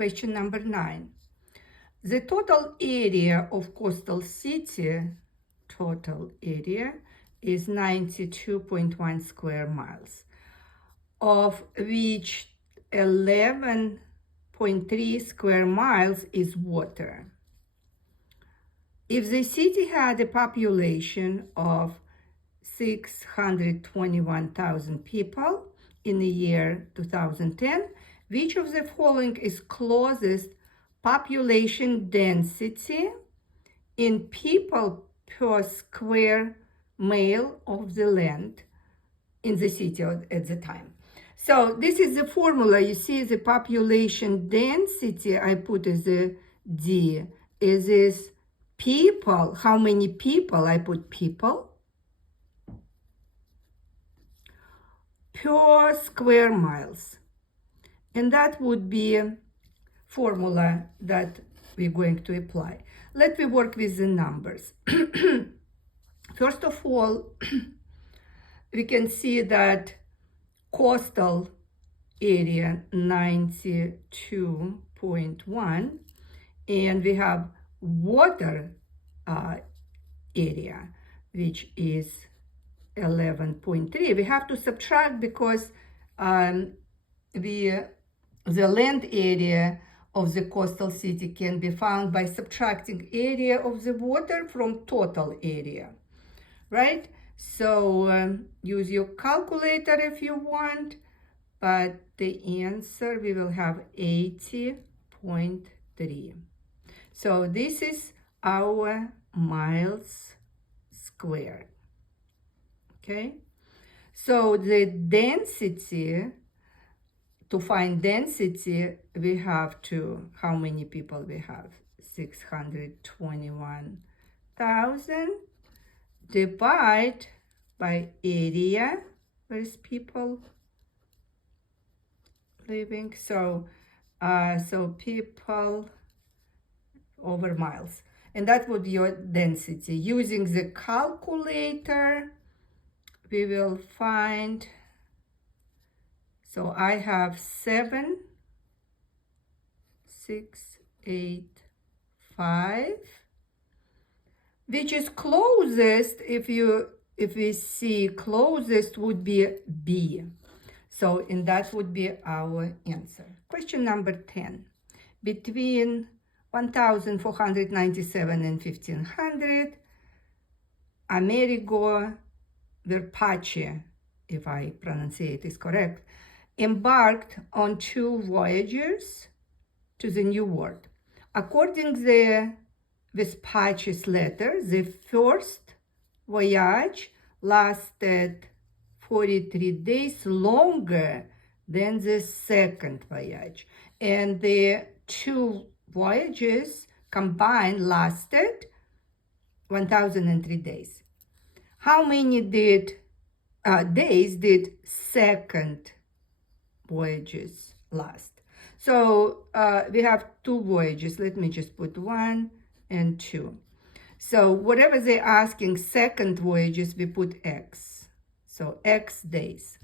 Question number 9. The total area of coastal city, is 92.1 square miles, of which 11.3 square miles is water. If the city had a population of 621,000 people in the year 2010, which of the following is closest population density in people per square mile of the land in the city at the time? So this is the formula. You see the population density I put as a D. Is this people? How many people? I put people per square miles. And that would be a formula that we're going to apply. Let me work with the numbers. First of all, we can see that coastal area 92.1, and we have water area, which is 11.3. We have to subtract because the land area of the coastal city can be found by subtracting area of the water from total area, right? So use your calculator if you want, but the answer we will have 80.3. So this is our miles squared. Okay, so the density, to find density, we have to, how many people we have? 621,000 divide by area, where is people living? So people over miles, and that would be your density. Using the calculator, we will find, so I have 7,685, which is closest, if we see closest would be B. So, and that would be our answer. Question number 10. Between 1,497 and 1,500, Amerigo Vespucci, if I pronounce it is correct, embarked on 2 voyages to the New World. According to the Vespucci's letter, the first voyage lasted 43 days longer than the second voyage, and the 2 voyages combined lasted 1,003 days. How many days did second voyages last? So we have 2 voyages. Let me just put 1 and 2. So whatever they're asking, second voyages, we put X. So X days.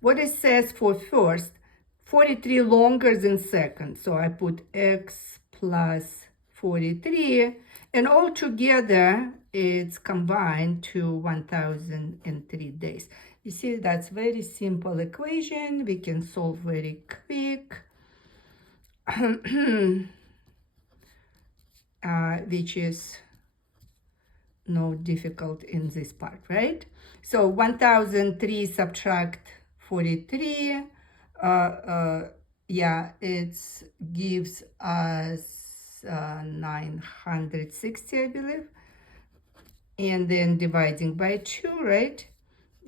What it says for first, 43 longer than second. So I put X plus 43, and all together it's combined to 1,003 days. You see, that's very simple equation. We can solve very quick, which is no difficult in this part, right? So 1,003 subtract 43, it gives us 960, I believe. And then dividing by 2, right?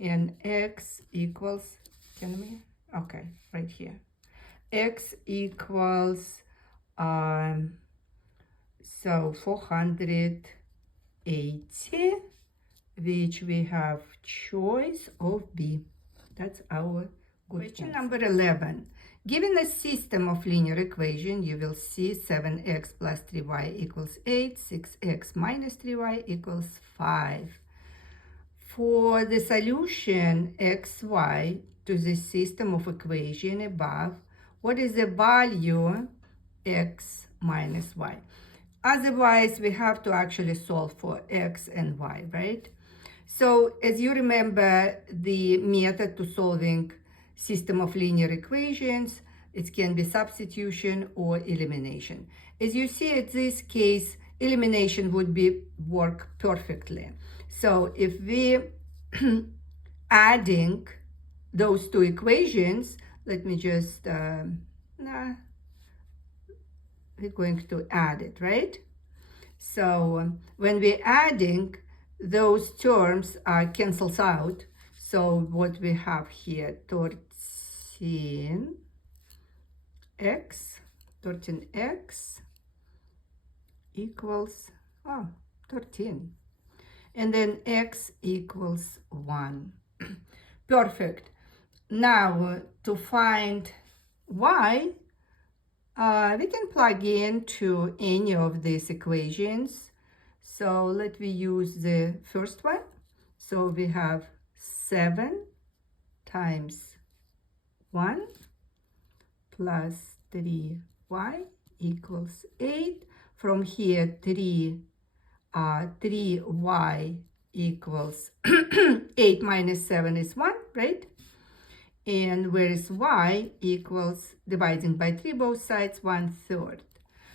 And X equals, okay, right here. X equals, so 480, which we have choice of B. That's our good question. Number 11. Given a system of linear equation, you will see 7x plus 3y equals 8, 6x minus 3y equals 5. For the solution xy to the system of equation above, what is the value x minus y. Otherwise, we have to actually solve for x and y, right? So as you remember, the method to solving system of linear equations, it can be substitution or elimination. As you see, in this case, elimination would be work perfectly. So if we adding those two equations, let me just, we're going to add it, right? So when we're adding, those terms cancels out. So what we have here, 13x equals 13. And then x equals 1. Perfect. Now, to find y, we can plug into any of these equations. So let me use the first one. So we have 7 times 1 plus 3y equals 8. From here, 3y equals 8 minus 7 is 1, right? And whereas y equals, dividing by 3 both sides, 1/3.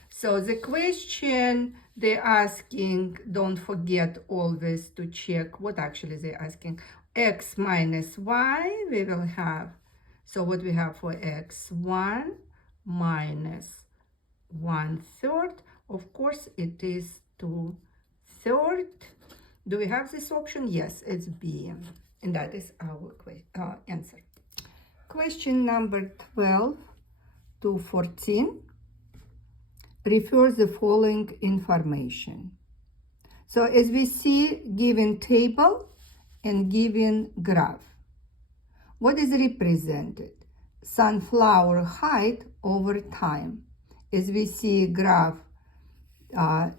So the question they're asking, don't forget always to check what actually they're asking. X minus y, we will have, so what we have for x, 1 minus 1/3. Of course, it is 2/3. Do we have this option? Yes, it's B. And that is our answer. Question number 12 to 14 refers the following information. So as we see, given table and given graph, what is represented? Sunflower height over time. As we see graph,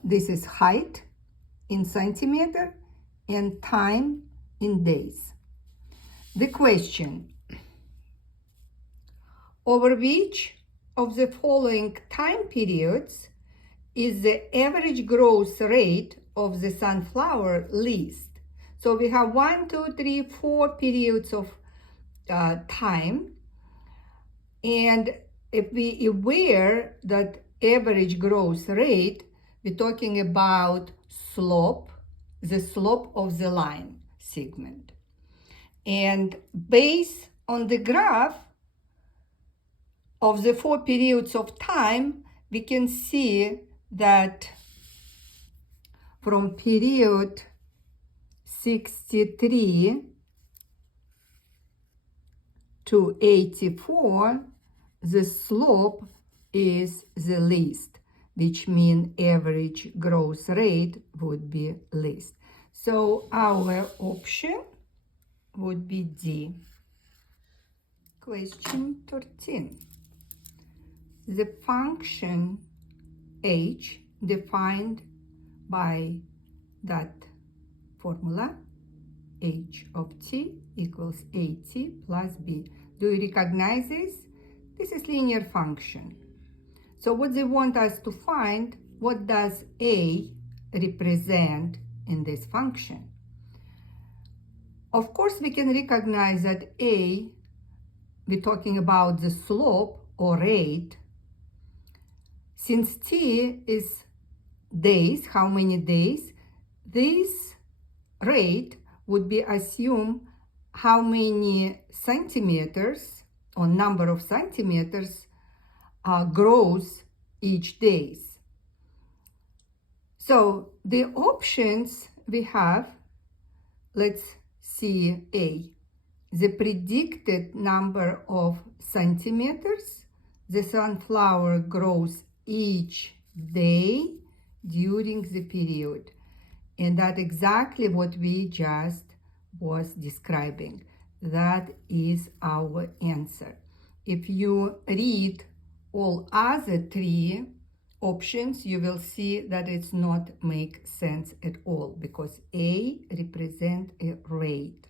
this is height in centimeter and time in days. The question, over which of the following time periods is the average growth rate of the sunflower least? So we have 1, 2, 3, 4 periods of time. And if we aware that average growth rate, we're talking about slope, the slope of the line segment. And based on the graph of the 4 periods of time, we can see that from period 63 to 84, the slope is the least, which means average growth rate would be least. So our option would be D. Question 13. The function h defined by that formula, h of t equals at plus b. Do you recognize this? This is linear function. So what they want us to find, what does a represent in this function? Of course, we can recognize that a, we're talking about the slope or rate. Since t is days, how many days, this rate would be assumed how many centimeters or number of centimeters grows each day. So the options we have, let's see A. The predicted number of centimeters the sunflower grows each day during the period. And that's exactly what we just was describing. That is our answer. If you read all other 3 options, you will see that it's not make sense at all, because A represents a rate.